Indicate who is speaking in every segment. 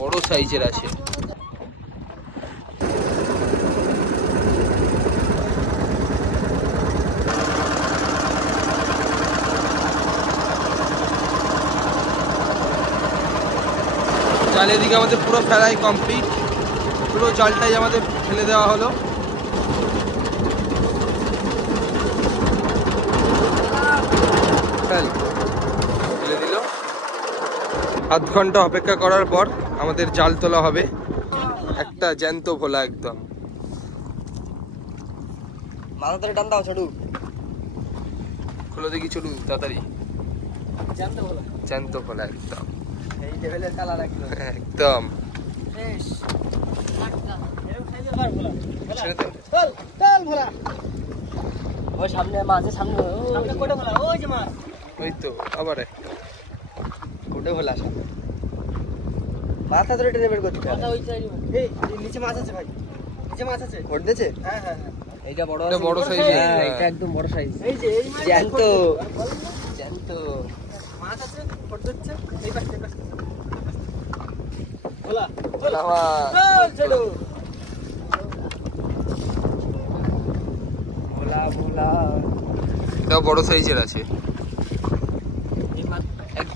Speaker 1: বড় সাইজের আছে। জালের দিকে আমাদের পুরো ফেলাই কমপ্লিট পুরো জালটাই আমাদের ফেলে দেওয়া হলো ফেল ফেলে দিল আধ ঘণ্টা অপেক্ষা করার পর আমাদের জাল তোলা হবে। একটা জ্যান্ত ভোলা একদম।
Speaker 2: মাথা ধরে টান দাও ছোটু।
Speaker 1: খুলে দেখি ছোটু তাড়াতাড়ি।
Speaker 2: জানতে বলো
Speaker 1: জ্যান্ত ভোলা একদম।
Speaker 2: এই লেভেলের কালার
Speaker 1: একদম।
Speaker 2: ভোলা ভোলা। ওই সামনে মাঝে সামনে। সামনে কোটে ভোলা ওই যে মাছ
Speaker 1: ওই তো আবার একটা
Speaker 2: ভোলা সামনে মাথা ধরে টেনে বের করতে হবে। এই এই নিচে মাছ আছে ভাই। নিচে মাছ আছে। ভোট দিয়েছে? হ্যাঁ হ্যাঁ হ্যাঁ। এইটা বড়
Speaker 1: এটা
Speaker 2: হ্যাঁ,
Speaker 1: হ্যাঁ।
Speaker 2: এটা একদম বড় সাইজ এই যে এই মাছ জ্যান্ত। জ্যান্ত। মাছ আছে দিচ্ছে এই পাশে পাশে। চলো ভোলা
Speaker 1: বড় সাইজের আছে।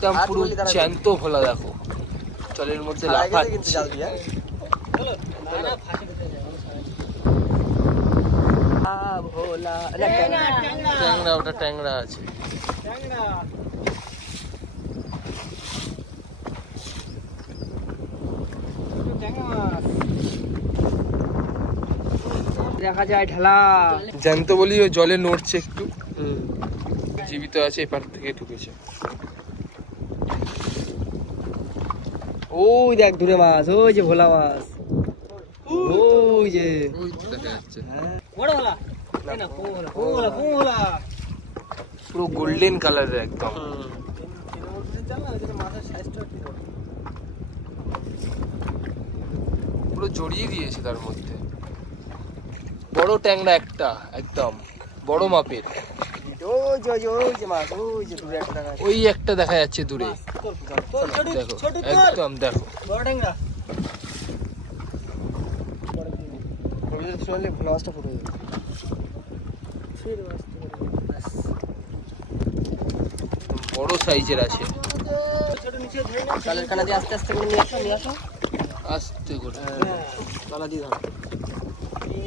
Speaker 1: একদম পুরো। জ্যান্ত ভোলা দেখো জলের মধ্যে লাফাচ্ছে
Speaker 2: হ্যাঁ? আ, ভোলা ট্যাংরা,
Speaker 1: ওটা ট্যাংরা আছে।
Speaker 2: দেখা যায় ঢালা
Speaker 1: জ্যান্ত বলি ওই জলে নড়ছে একটু জীবিত আছে এপার থেকে ঢুকেছে
Speaker 2: ওই দেখ দূরে মাছ ওই যে ভোলা মাছ। ওই যে। বড় ভোলা।
Speaker 1: পুরো গোল্ডেন কালারের একদম। পুরো জড়িয়ে দিয়েছে তার মধ্যে। বড় ট্যাংরা একটা একদম। বড় মাপের।
Speaker 2: ওই যে ওই যে মাছ ওই যে দূরে একটা মাছ
Speaker 1: ওই একটা দেখা যাচ্ছে দূরে। দেখো একদম দেখো।
Speaker 2: বড় ট্যাংরা শুনলে মাছটা ফুটে যাবে
Speaker 1: বড় সাইজের আছে।
Speaker 2: চালের কানা দিয়ে আস্তে আস্তে করে। নিয়ে আসো নিয়ে আসো
Speaker 1: আস্তে করে
Speaker 2: দিয়ে ধরো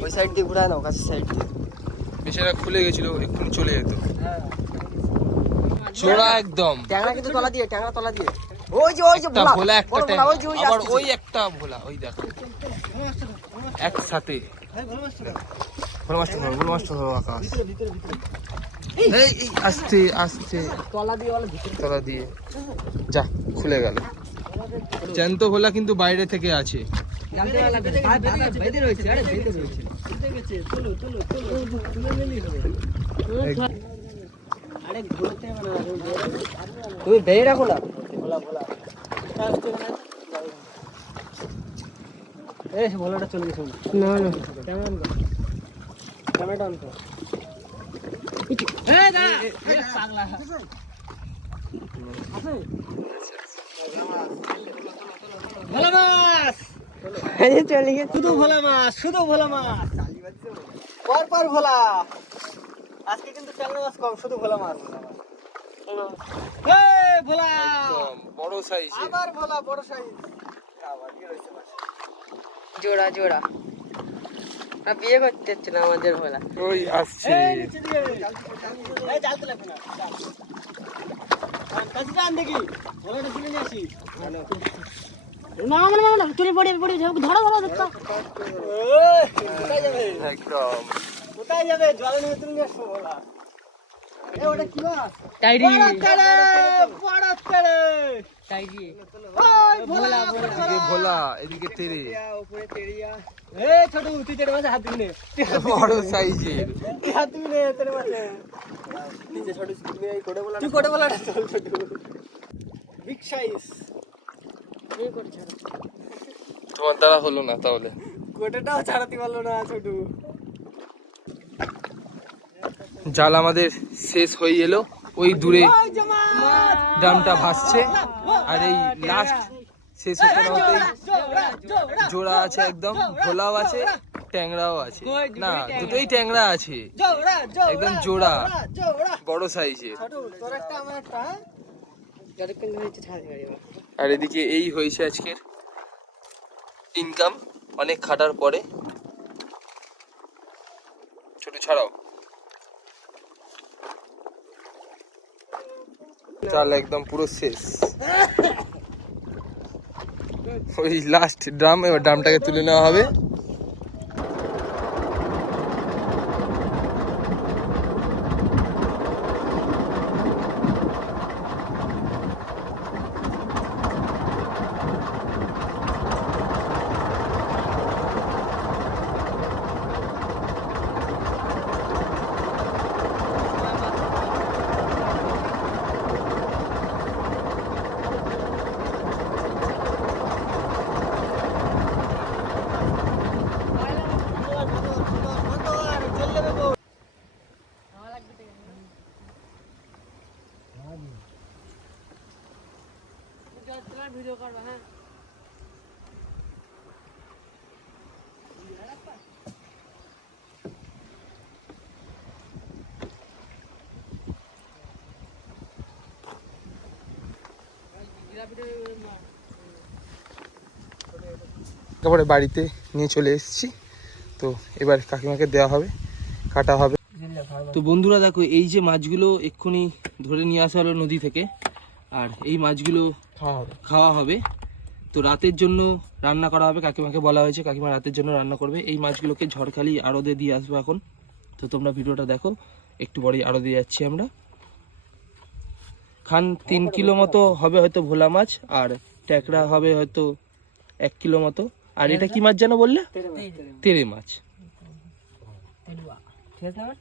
Speaker 2: ওই সাইড দিয়ে ঘুরায় নাও কাছের সাইড দিয়ে।
Speaker 1: বেচারা খুলে গেছিল এক্ষুনি চলে যেত।
Speaker 2: হ্যাঁ।
Speaker 1: জোড়া একদম।
Speaker 2: ট্যাংরা কিন্তু তলা দিয়ে ট্যাংরা তলা দিয়ে। ওই যে ওই যে ভোলা।
Speaker 1: ভোলা একটা ট্যাংরা।
Speaker 2: ওই যে ওই
Speaker 1: আবার ওই একটা ভোলা ওই দেখো। একসাথে। ভোলা মাছটা ধরো ভোলা মাছটা ধরো আকাশ এই, আস্তে আস্তে
Speaker 2: তলা দিয়ে
Speaker 1: তলা দিয়ে। যা খুলে গেল। জ্যান্ত ভোলা কিন্তু বাইরে থেকে আছে।
Speaker 2: তুমি বেয়ে রাখো না। ভোলা ভোলা এই ভোলাটা চলে গেছে না না। কেমন ক্যামেরাটা অন কর। এই দাঁড়া। পাগলা। আছে ভোলা মাছ! চলে গেছে। শুধু ভোলা মাছ শুধু ভোলা মাছ! পর পর ভোলা! আজকে কিন্তু ট্যাংরা মাছ কম শুধু ভোলা মাছ। ভোলা!
Speaker 1: বড় সাইজে
Speaker 2: আবার ভোলা বড় সাইজ জোড়া জোড়া। না বিয়ে করতে হচ্ছে না আমাদের ভোলা।
Speaker 1: ওই আসছে।
Speaker 2: এই জাল
Speaker 3: না না না না তুলে পড়ে পড়ে ধরো ধরো
Speaker 2: যাবে
Speaker 1: একদম
Speaker 2: কোথায় যাবে জলে নেমে তুলে আসব ভোলা এ ওটা কি মাছ
Speaker 3: টাইরি
Speaker 2: বড় তেড়ে বড় ওই ভোলা ভোলা
Speaker 1: এদিকে ভোলা এদিকে তেরে
Speaker 2: উপরে তেড়িয়া এ ছোট তুই তেড়ে মাঝে হাত দিবি নে।
Speaker 1: বড় সাইজের।
Speaker 2: তুই হাত দিবি নে এই
Speaker 1: তোমার দ্বারা হলো না তাহলে।
Speaker 2: কোটেটাও ছাড়াতে পারল না ছোট।
Speaker 1: জাল আমাদের শেষ হয়ে এলো। ওই দূরে ড্রামটা ভাসছে। আর এই লাস্ট শেষ হতে না হতেই জোড়া আছে একদম ভোলাও আছে ট্যাংরাও আছে। না দুটোই ট্যাংরা আছে। একদম জোড়া। বড় সাইজের
Speaker 2: হ্যাঁ?
Speaker 1: আর এদিকে এই হয়েছে আজকের ইনকাম অনেক খাটার পরে। ছোট ছাড়াও। চাল একদম পুরো শেষ। ওই লাস্ট ড্রাম এবার ড্রামটাকে তুলে নেওয়া হবে।
Speaker 3: ভিডিও করবা হ্যাঁ?
Speaker 1: একেবারে বাড়িতে নিয়ে চলে এসেছি। তো এবার কাকিমাকে দেওয়া হবে কাটা হবে। তো বন্ধুরা দেখো এই যে মাছগুলো এক্ষুনি ধরে নিয়ে আসা হলো নদী থেকে। আর এই মাছগুলো
Speaker 2: খাওয়া হবে।
Speaker 1: খাওয়া হবে। তো রাতের জন্য রান্না করা হবে কাকিমাকে বলা হয়েছে কাকিমা রাতের জন্য রান্না করবে। এই মাছগুলোকে ঝড়খালি আড়দে দিয়ে আসব এখন। তো তোমরা ভিডিওটা দেখো একটু পরেই আড়দে যাচ্ছি আমরা। খান তিন কিলো মতো হবে হয়তো ভোলা মাছ আর ট্যাকরা হবে হয়তো এক কিলো মতো। আর এটা কি মাছ যেন বললে? তেরে মাছ।
Speaker 2: ঠিক আছে আমার?